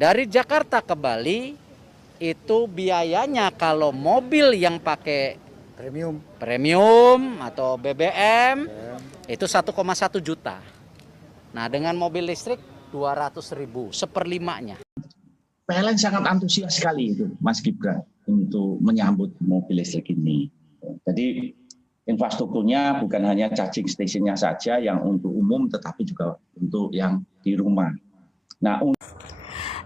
Dari Jakarta ke Bali itu biayanya kalau mobil yang pakai premium atau BBM itu 1,1 juta. Nah, dengan mobil listrik 200.000, seperlimanya. PLN sangat antusias sekali itu, Mas Gibran, untuk menyambut mobil listrik ini. Jadi infrastrukturnya bukan hanya charging stationnya saja yang untuk umum, tetapi juga untuk yang di rumah. Nah,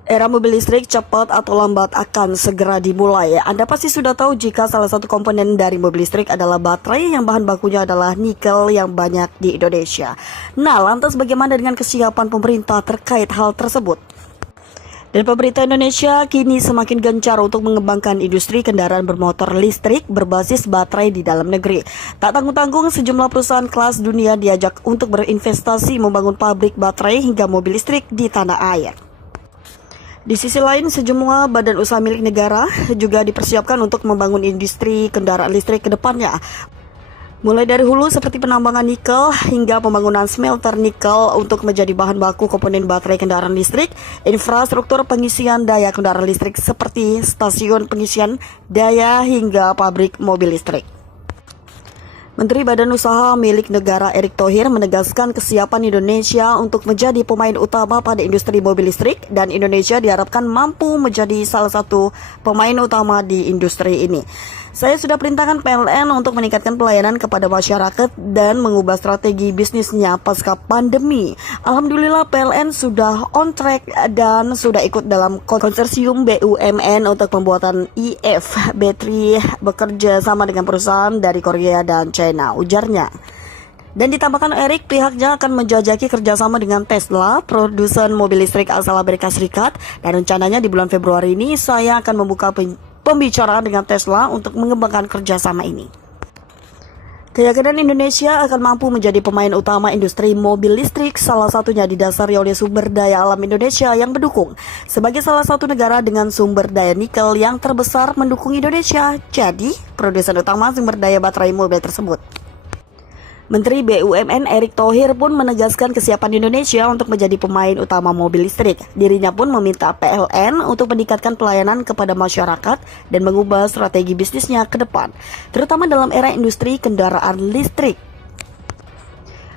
era mobil listrik cepat atau lambat akan segera dimulai. Anda pasti sudah tahu jika salah satu komponen dari mobil listrik adalah baterai yang bahan bakunya adalah nikel yang banyak di Indonesia. Nah, lantas bagaimana dengan kesiapan pemerintah terkait hal tersebut? Dan pemerintah Indonesia kini semakin gencar untuk mengembangkan industri kendaraan bermotor listrik berbasis baterai di dalam negeri. Tak tanggung-tanggung, sejumlah perusahaan kelas dunia diajak untuk berinvestasi membangun pabrik baterai hingga mobil listrik di tanah air. Di sisi lain, sejumlah badan usaha milik negara juga dipersiapkan untuk membangun industri kendaraan listrik ke depannya. Mulai dari hulu seperti penambangan nikel hingga pembangunan smelter nikel untuk menjadi bahan baku komponen baterai kendaraan listrik, infrastruktur pengisian daya kendaraan listrik seperti stasiun pengisian daya hingga pabrik mobil listrik. Menteri Badan Usaha milik negara Erick Thohir menegaskan kesiapan Indonesia untuk menjadi pemain utama pada industri mobil listrik dan Indonesia diharapkan mampu menjadi salah satu pemain utama di industri ini. Saya sudah perintahkan PLN untuk meningkatkan pelayanan kepada masyarakat dan mengubah strategi bisnisnya pasca pandemi. Alhamdulillah PLN sudah on track dan sudah ikut dalam konsorsium BUMN untuk pembuatan EV battery bekerja sama dengan perusahaan dari Korea dan China, ujarnya. Dan ditambahkan Erick, pihaknya akan menjajaki kerjasama dengan Tesla, produsen mobil listrik asal Amerika Serikat, dan rencananya di bulan Februari ini saya akan membuka pembicaraan dengan Tesla untuk mengembangkan kerjasama ini. Keyakinan Indonesia akan mampu menjadi pemain utama industri mobil listrik, salah satunya didasari oleh sumber daya alam Indonesia yang mendukung. Sebagai salah satu negara dengan sumber daya nikel yang terbesar mendukung Indonesia, jadi produsen utama sumber daya baterai mobil tersebut. Menteri BUMN Erick Thohir pun menegaskan kesiapan Indonesia untuk menjadi pemain utama mobil listrik. Dirinya pun meminta PLN untuk meningkatkan pelayanan kepada masyarakat dan mengubah strategi bisnisnya ke depan, terutama dalam era industri kendaraan listrik.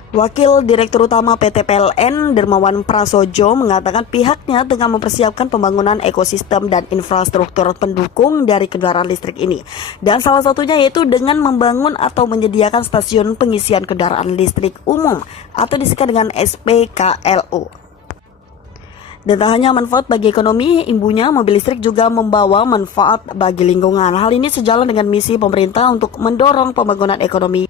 Wakil Direktur Utama PT PLN Dermawan Prasojo mengatakan pihaknya tengah mempersiapkan pembangunan ekosistem dan infrastruktur pendukung dari kendaraan listrik ini. Dan salah satunya yaitu dengan membangun atau menyediakan stasiun pengisian kendaraan listrik umum atau disingkat dengan SPKLU. Dan tak hanya manfaat bagi ekonomi, imbunya mobil listrik juga membawa manfaat bagi lingkungan. Hal ini sejalan dengan misi pemerintah untuk mendorong pembangunan ekonomi